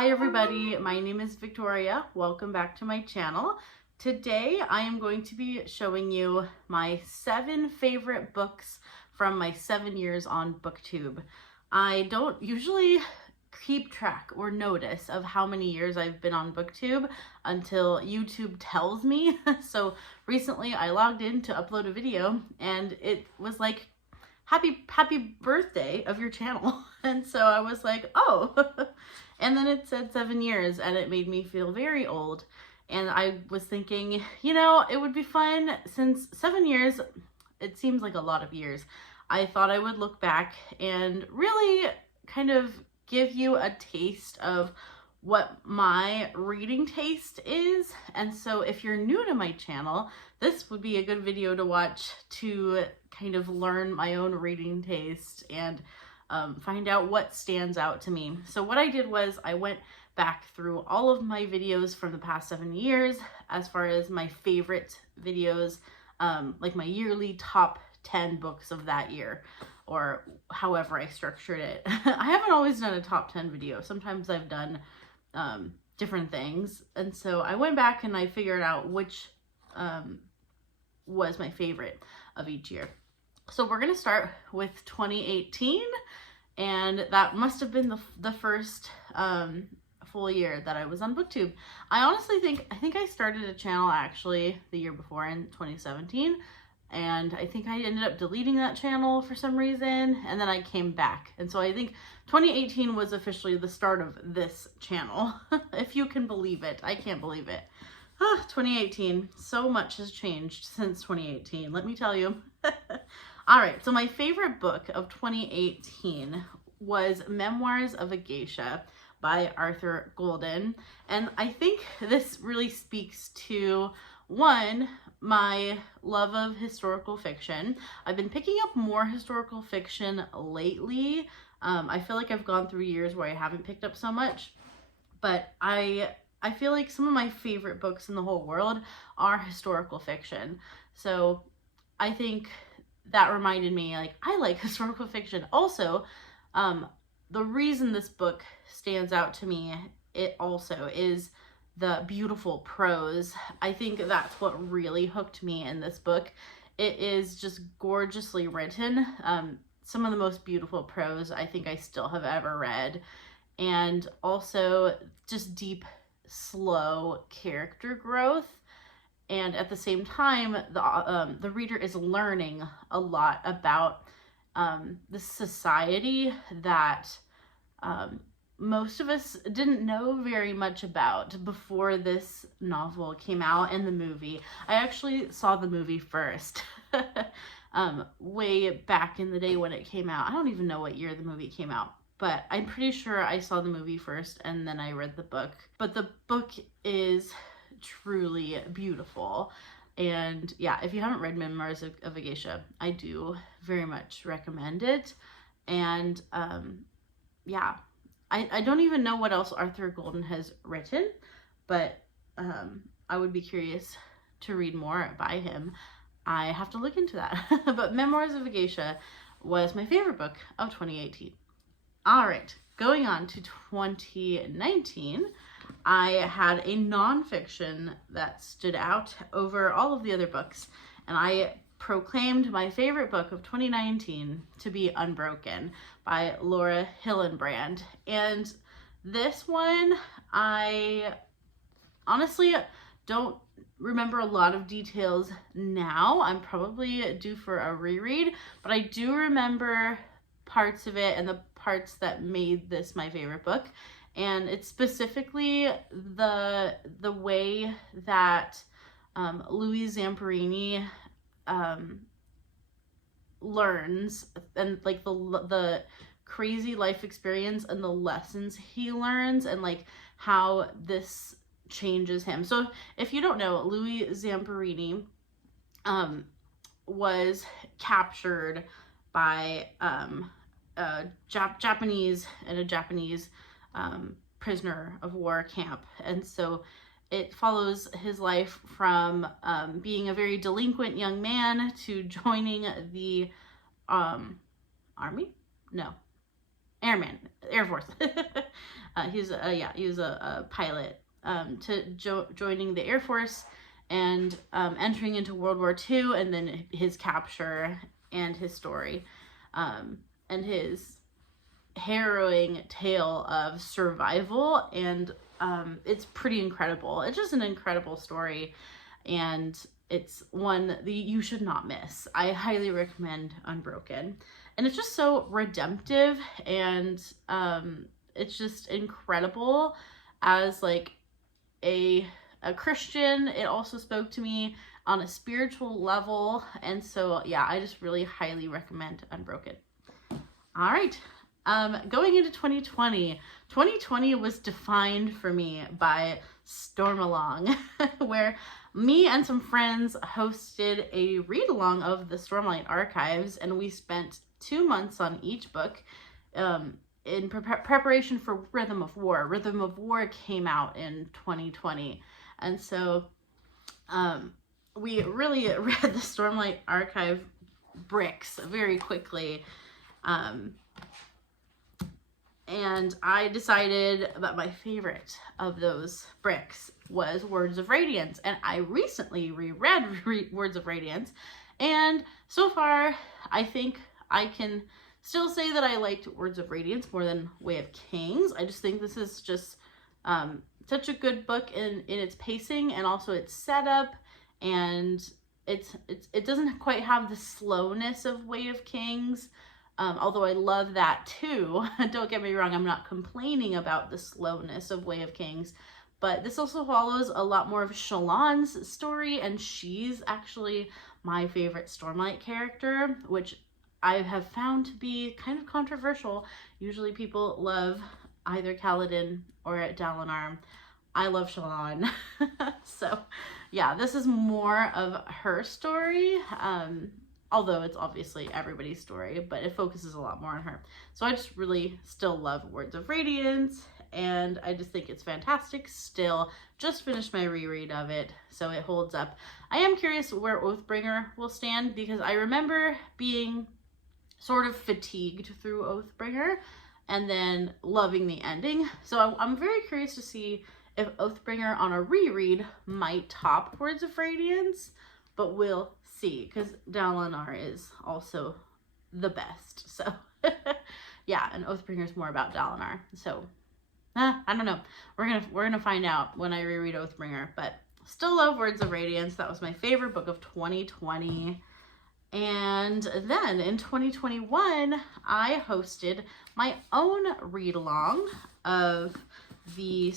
Hi everybody, my name is Victoria. Welcome back to my channel. Today I am going to be showing you my 7 favorite books from my 7 years on Booktube. I don't usually keep track or notice of how many years I've been on Booktube until YouTube tells me. So recently I logged in to upload a video and it was like, happy birthday of your channel. And so I was like, oh, and then it said 7 years and it made me feel very old. And I was thinking, you know, it would be fun since 7 years, it seems like a lot of years. I thought I would look back and really kind of give you a taste of what my reading taste is. And so if you're new to my channel, this would be a good video to watch to kind of learn my own reading taste and find out what stands out to me. So what I did was I went back through all of my videos from the past 7 years as far as my favorite videos, like my yearly top 10 books of that year, or however I structured it. I haven't always done a top 10 video. Sometimes I've done different things. And so I went back and I figured out which was my favorite of each year. So we're going to start with 2018, and that must have been the first full year that I was on Booktube. I honestly think I started a channel actually the year before in 2017, and I think I ended up deleting that channel for some reason, and then I came back. And so I think 2018 was officially the start of this channel, if you can believe it. I can't believe it. 2018, so much has changed since 2018, let me tell you. All right, so my favorite book of 2018 was Memoirs of Agia by Arthur Golden. And I think this really speaks to, one, my love of historical fiction. I've been picking up more historical fiction lately. I feel like I've gone through years where I haven't picked up so much, but I feel like some of my favorite books in the whole world are historical fiction. So I think that reminded me, like, I like historical fiction. Also, the reason this book stands out to me, it also is the beautiful prose. I think that's what really hooked me in this book. It is just gorgeously written. Some of the most beautiful prose I think I still have ever read. And also just deep, slow character growth. And at the same time, the reader is learning a lot about the society that most of us didn't know very much about before this novel came out and the movie. I actually saw the movie first, way back in the day when it came out. I don't even know what year the movie came out, but I'm pretty sure I saw the movie first and then I read the book. But the book is truly beautiful. And yeah, if you haven't read Memoirs of Agia, I do very much recommend it. And yeah, I don't even know what else Arthur Golden has written, but I would be curious to read more by him. I have to look into that. But Memoirs of Agia was my favorite book of 2018. All right, going on to 2019, I had a nonfiction that stood out over all of the other books, and I proclaimed my favorite book of 2019 to be Unbroken by Laura Hillenbrand. And this one, I honestly don't remember a lot of details now. I'm probably due for a reread, but I do remember parts of it and the parts that made this my favorite book. And it's specifically the way that Louis Zamperini learns, and like the crazy life experience and the lessons he learns, and like how this changes him. So if you don't know, Louis Zamperini was captured by a Japanese prisoner of war camp. And so it follows his life from being a very delinquent young man to joining the army? No. Airman, Air Force. He was a pilot, joining the Air Force and entering into World War II, and then his capture and his story, and his harrowing tale of survival. And it's pretty incredible. It's just an incredible story, and it's one that you should not miss. I highly recommend Unbroken. And it's just so redemptive, and it's just incredible as like a Christian. It also spoke to me on a spiritual level, and so yeah, I just really highly recommend Unbroken. All right, going into 2020 was defined for me by Stormalong, where me and some friends hosted a read-along of the Stormlight Archives, and we spent 2 months on each book in preparation for Rhythm of War. Rhythm of War came out in 2020, and so we really read the Stormlight Archive bricks very quickly. And I decided that my favorite of those bricks was Words of Radiance. And I recently reread Words of Radiance. And so far, I think I can still say that I liked Words of Radiance more than Way of Kings. I just think this is just such a good book in its pacing and also its setup. And it doesn't quite have the slowness of Way of Kings. Although I love that too. Don't get me wrong, I'm not complaining about the slowness of Way of Kings, but this also follows a lot more of Shallan's story, and she's actually my favorite Stormlight character, which I have found to be kind of controversial. Usually people love either Kaladin or Dalinar. I love Shallan. So yeah, this is more of her story. Although it's obviously everybody's story, but it focuses a lot more on her. So I just really still love Words of Radiance, and I just think it's fantastic still. Just finished my reread of it, so it holds up. I am curious where Oathbringer will stand, because I remember being sort of fatigued through Oathbringer and then loving the ending. So I'm very curious to see if Oathbringer on a reread might top Words of Radiance, but we'll see, because Dalinar is also the best. So yeah, and Oathbringer is more about Dalinar. So I don't know. We're gonna find out when I reread Oathbringer, but still love Words of Radiance. That was my favorite book of 2020. And then in 2021, I hosted my own read-along of the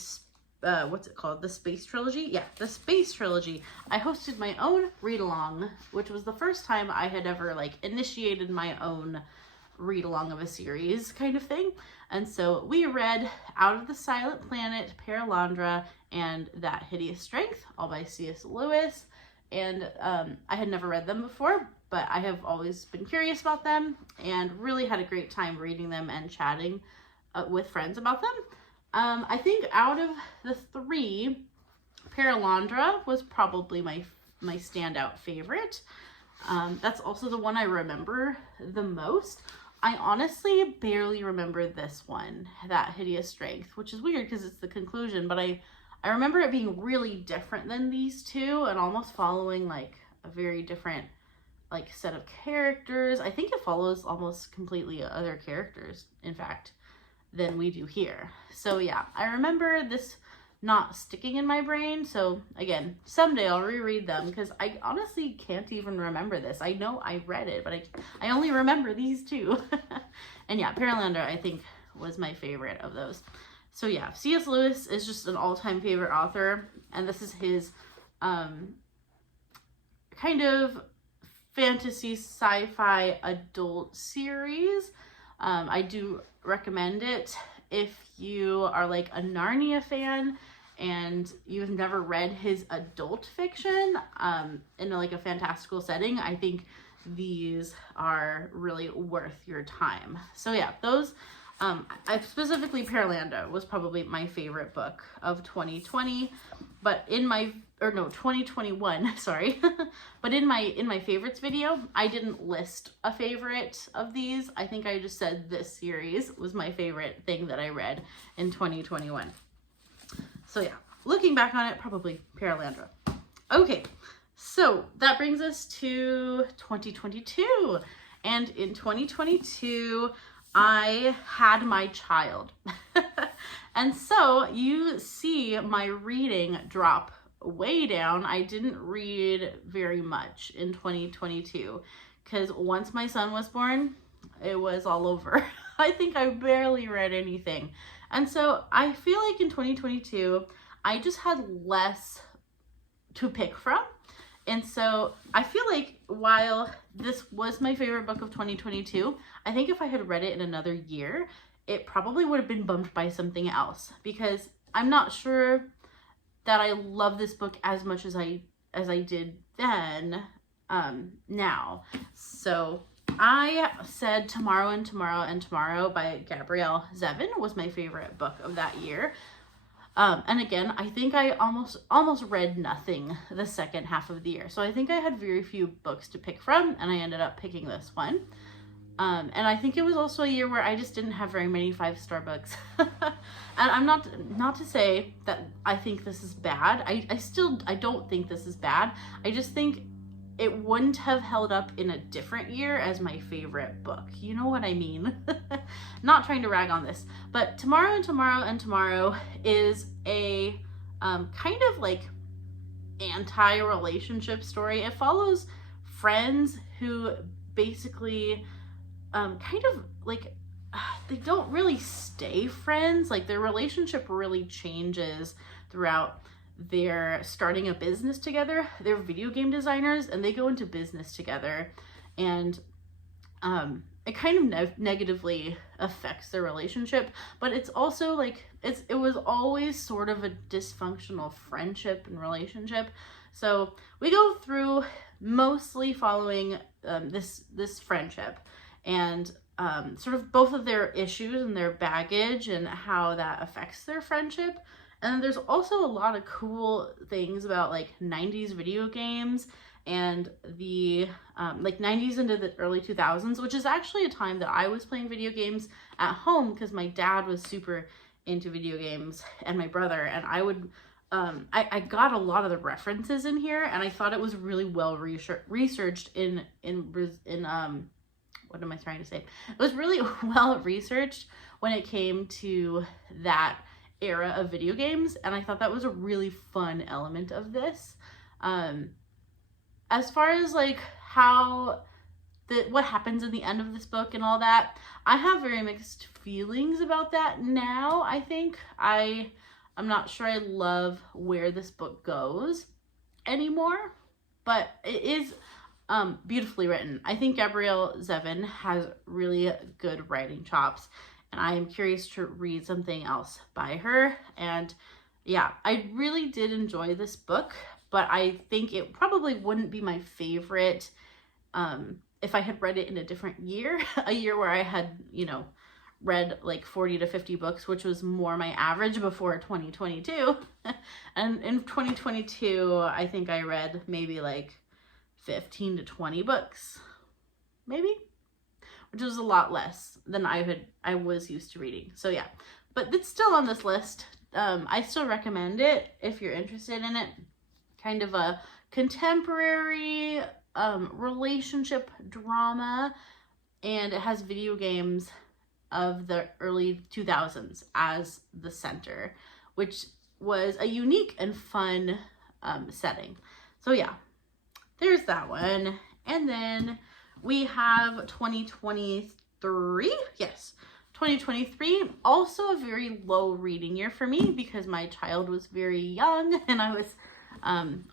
what's it called? The Space Trilogy? Yeah, the Space Trilogy. I hosted my own read-along, which was the first time I had ever like initiated my own read-along of a series kind of thing. And so we read Out of the Silent Planet, Paralandra, and That Hideous Strength, all by C.S. Lewis. And I had never read them before, but I have always been curious about them and really had a great time reading them and chatting with friends about them. I think out of the three, Paralandra was probably my standout favorite. That's also the one I remember the most. I honestly barely remember this one, That Hideous Strength, which is weird because it's the conclusion, but I remember it being really different than these two and almost following like a very different like set of characters. I think it follows almost completely other characters, in fact, than we do here. So yeah, I remember this not sticking in my brain. So again, someday I'll reread them because I honestly can't even remember this. I know I read it, but I only remember these two. And yeah, Paralandra I think was my favorite of those. So yeah, C.S. Lewis is just an all-time favorite author, and this is his kind of fantasy sci-fi adult series. I do recommend it if you are like a Narnia fan and you've never read his adult fiction in like a fantastical setting. I think these are really worth your time. So yeah, those I specifically Pearlanda was probably my favorite book of 2020, but in my, or no, 2021, sorry. But in my favorites video, I didn't list a favorite of these. I think I just said this series was my favorite thing that I read in 2021. So yeah, looking back on it, probably Pearlanda. Okay, so that brings us to 2022. And in 2022, I had my child. And so you see my reading drop way down. I didn't read very much in 2022 because once my son was born, it was all over. I think I barely read anything. And so I feel like in 2022, I just had less to pick from. And so I feel like while this was my favorite book of 2022, I think if I had read it in another year, it probably would have been bumped by something else, because I'm not sure that I love this book as much as I did then now. So I said Tomorrow and Tomorrow and Tomorrow by Gabrielle Zevin was my favorite book of that year. And again, I think I almost read nothing the second half of the year. So I think I had very few books to pick from, and I ended up picking this one. And I think it was also a year where I just didn't have very many 5-star books. And I'm not to say that I think this is bad. I don't think this is bad. I just think it wouldn't have held up in a different year as my favorite book. You know what I mean? Not trying to rag on this, but Tomorrow and Tomorrow and Tomorrow is a kind of like anti-relationship story. It follows friends who basically kind of like, they don't really stay friends. Like their relationship really changes throughout. They're starting a business together. They're video game designers and they go into business together, and it kind of negatively affects their relationship, but it's also like it was always sort of a dysfunctional friendship and relationship. So we go through mostly following this friendship and sort of both of their issues and their baggage and how that affects their friendship. And there's also a lot of cool things about like 90s video games and the like 90s into the early 2000s, which is actually a time that I was playing video games at home because my dad was super into video games and my brother, and I would I got a lot of the references in here, and I thought it was really well researched in what am I trying to say? It was really well researched when it came to that era of video games, and I thought that was a really fun element of this. As far as like what happens in the end of this book and all that, I have very mixed feelings about that now. I think I'm not sure I love where this book goes anymore, but it is beautifully written. I think Gabrielle Zevin has really good writing chops, and I am curious to read something else by her. And yeah, I really did enjoy this book, but I think it probably wouldn't be my favorite if I had read it in a different year, a year where I had, you know, read like 40 to 50 books, which was more my average before 2022. And in 2022, I think I read maybe like 15 to 20 books, maybe, which was a lot less than I was used to reading. So yeah, but it's still on this list. I still recommend it if you're interested in it. Kind of a contemporary relationship drama, and it has video games of the early 2000s as the center, which was a unique and fun setting. So yeah, there's that one. And then we have 2023. Yes, 2023, also a very low reading year for me because my child was very young, and I was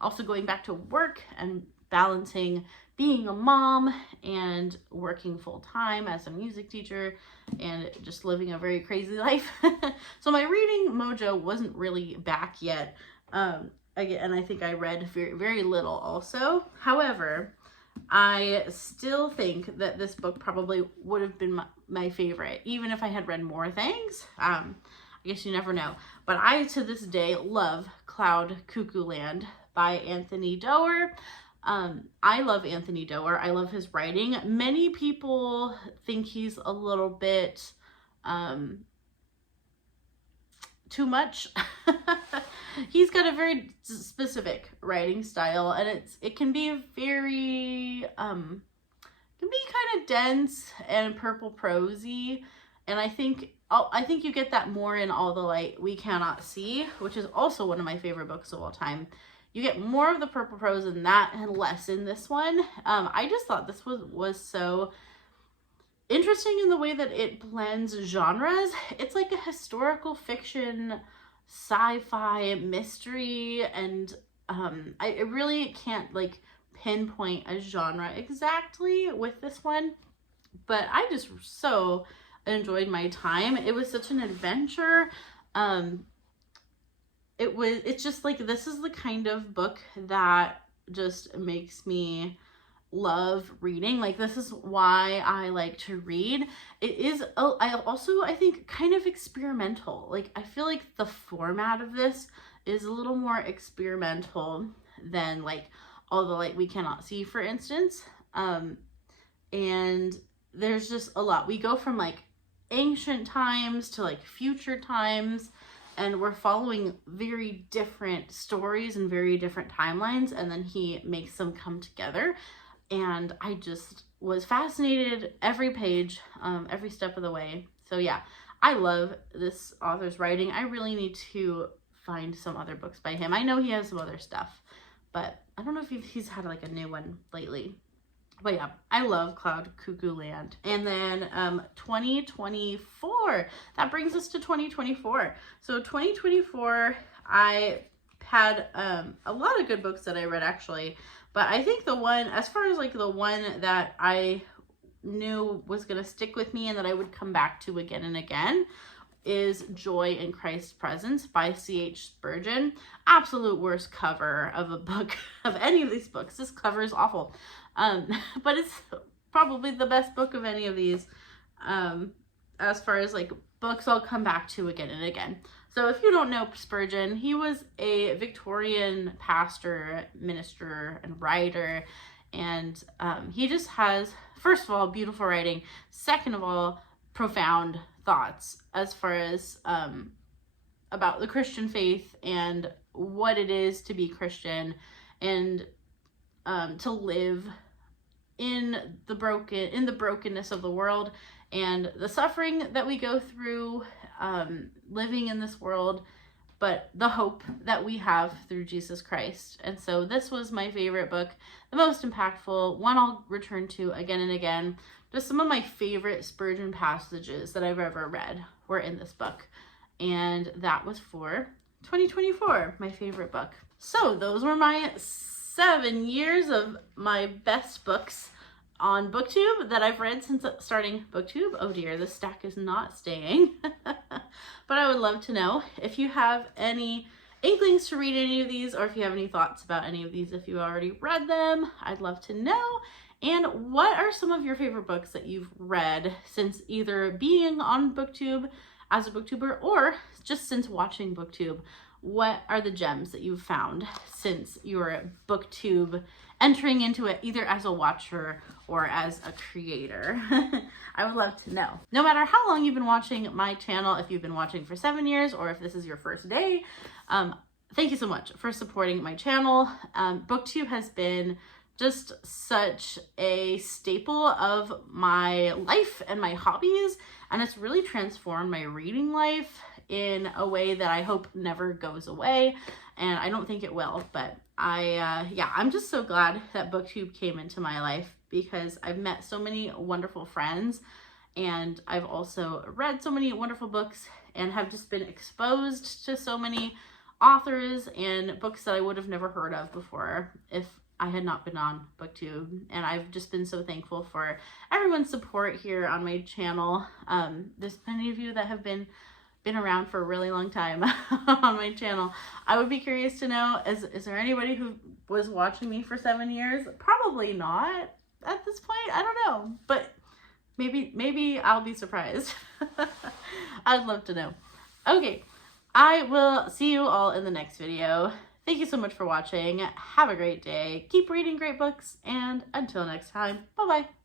also going back to work and balancing being a mom and working full-time as a music teacher and just living a very crazy life. So my reading mojo wasn't really back yet. Again, and I think I read very, very little also. However, I still think that this book probably would have been my favorite, even if I had read more things. I guess you never know. But I, to this day, love CloudCuckoo Land by Anthony Doerr. I love Anthony Doerr. I love his writing. Many people think he's a little bit too much. He's got a very specific writing style, and it can be very kind of dense and purple prosy, and I think you get that more in All the Light We Cannot See, which is also one of my favorite books of all time. You get more of the purple prose in that and less in this one. I just thought this was so interesting in the way that it blends genres. It's like a historical fiction, sci-fi, mystery, and I really can't like pinpoint a genre exactly with this one, but I just so enjoyed my time. It was such an adventure. It's just like, this is the kind of book that just makes me love reading. Like, this is why I like to read. It is, I think, kind of experimental. Like, I feel like the format of this is a little more experimental than like All the Light We Cannot See, for instance. And there's just a lot. We go from like ancient times to like future times, and we're following very different stories and very different timelines, and then he makes them come together. And I just was fascinated every page, every step of the way. So yeah, I love this author's writing. I really need to find some other books by him. I know he has some other stuff, but I don't know if he's had like a new one lately. But yeah, I love CloudCuckoo Land. And then 2024, that brings us to 2024. So 2024, I had a lot of good books that I read, actually. But I think the one, as far as like the one that I knew was going to stick with me and that I would come back to again and again, is Joy in Christ's Presence by C.H. Spurgeon. Absolute worst cover of a book, of any of these books. This cover is awful. But it's probably the best book of any of these, as far as like books I'll come back to again and again. So if you don't know Spurgeon, he was a Victorian pastor, minister, and writer. And he just has, first of all, beautiful writing. Second of all, profound thoughts as far as about the Christian faith and what it is to be Christian, and to live in the brokenness of the world and the suffering that we go through living in this world, but the hope that we have through Jesus Christ. And so this was my favorite book, the most impactful, one I'll return to again and again. Just some of my favorite Spurgeon passages that I've ever read were in this book. And that was for 2024, my favorite book. So those were my 7 years of my best books on Booktube that I've read since starting Booktube. Oh dear, this stack is not staying. But I would love to know if you have any inklings to read any of these, or if you have any thoughts about any of these, if you already read them. I'd love to know. And what are some of your favorite books that you've read since either being on Booktube as a booktuber, or just since watching Booktube? What are the gems that you've found since your Booktube entering into it, either as a watcher or as a creator? I would love to know. No matter how long you've been watching my channel, if you've been watching for 7 years or if this is your first day, thank you so much for supporting my channel. Booktube has been just such a staple of my life and my hobbies, and it's really transformed my reading life in a way that I hope never goes away, and I don't think it will. But I'm just so glad that Booktube came into my life, because I've met so many wonderful friends, and I've also read so many wonderful books and have just been exposed to so many authors and books that I would have never heard of before if I had not been on Booktube. And I've just been so thankful for everyone's support here on my channel. There's many of you that have been been around for a really long time on my channel. I would be curious to know, is there anybody who was watching me for 7 years? Probably not at this point. I don't know, but maybe I'll be surprised. I'd love to know. Okay, I will see you all in the next video. Thank you so much for watching. Have a great day. Keep reading great books, and until next time, bye-bye.